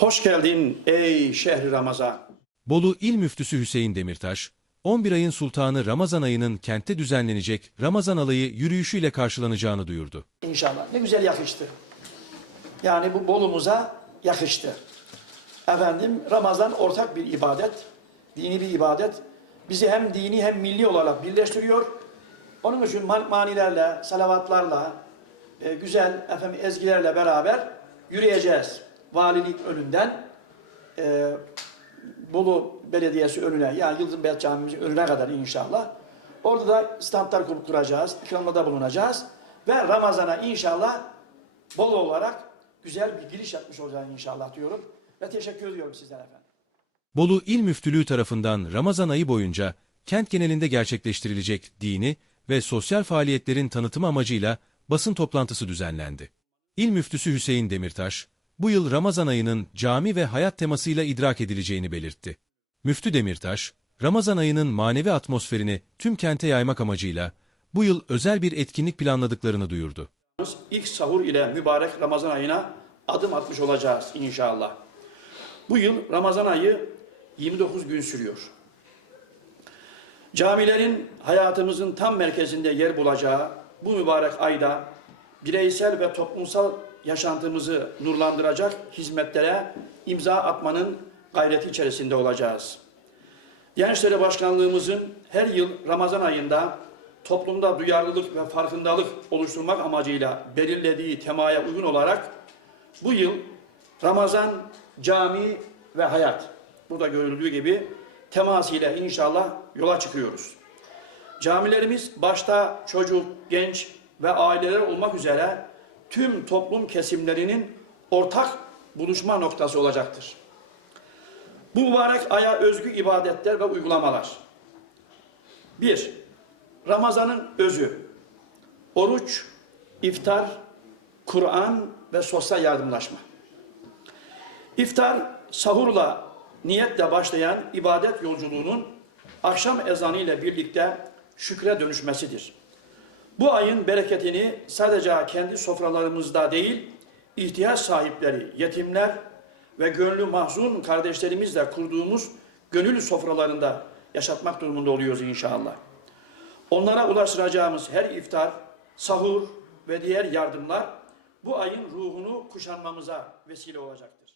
Hoş geldin ey şehri Ramazan. Bolu İl Müftüsü Hüseyin Demirtaş, 11 ayın sultanı Ramazan ayının kentte düzenlenecek Ramazan alayı yürüyüşüyle karşılanacağını duyurdu. İnşallah. Ne güzel yakıştı. Yani bu Bolumuza yakıştı. Efendim Ramazan ortak bir ibadet. Dini bir ibadet. Bizi hem dini hem milli olarak birleştiriyor. Onun için man- manilerle, salavatlarla, e, güzel efendim ezgilerle beraber yürüyeceğiz. Valilik önünden e, Bolu Belediyesi önüne yani Yıldırım Beyat Camimizin önüne kadar inşallah. Orada da standlar kurup kuracağız, ikramda bulunacağız. Ve Ramazan'a inşallah Bolu olarak güzel bir giriş yapmış olacağız inşallah diyorum. Ve teşekkür ediyorum sizlere efendim. Bolu İl Müftülüğü tarafından Ramazan ayı boyunca kent genelinde gerçekleştirilecek dini ve sosyal faaliyetlerin tanıtımı amacıyla basın toplantısı düzenlendi. İl Müftüsü Hüseyin Demirtaş, bu yıl Ramazan ayının cami ve hayat temasıyla idrak edileceğini belirtti. Müftü Demirtaş, Ramazan ayının manevi atmosferini tüm kente yaymak amacıyla bu yıl özel bir etkinlik planladıklarını duyurdu. İlk sahur ile mübarek Ramazan ayına adım atmış olacağız inşallah. Bu yıl Ramazan ayı 29 gün sürüyor. Camilerin hayatımızın tam merkezinde yer bulacağı bu mübarek ayda bireysel ve toplumsal yaşantımızı nurlandıracak hizmetlere imza atmanın gayreti içerisinde olacağız. Gençleri Başkanlığımızın her yıl Ramazan ayında toplumda duyarlılık ve farkındalık oluşturmak amacıyla belirlediği temaya uygun olarak bu yıl Ramazan, cami ve hayat burada görüldüğü gibi temasıyla inşallah yola çıkıyoruz. Camilerimiz başta çocuk, genç ve aileler olmak üzere tüm toplum kesimlerinin ortak buluşma noktası olacaktır. Bu mübarek aya özgü ibadetler ve uygulamalar. 1. Ramazanın özü. Oruç, iftar, Kur'an ve sosyal yardımlaşma. İftar, sahurla, niyetle başlayan ibadet yolculuğunun akşam ezanı ile birlikte şükre dönüşmesidir. Bu ayın bereketini sadece kendi sofralarımızda değil, ihtiyaç sahipleri, yetimler ve gönlü mahzun kardeşlerimizle kurduğumuz gönül sofralarında yaşatmak durumunda oluyoruz inşallah. Onlara ulaştıracağımız her iftar, sahur ve diğer yardımlar bu ayın ruhunu kuşanmamıza vesile olacaktır.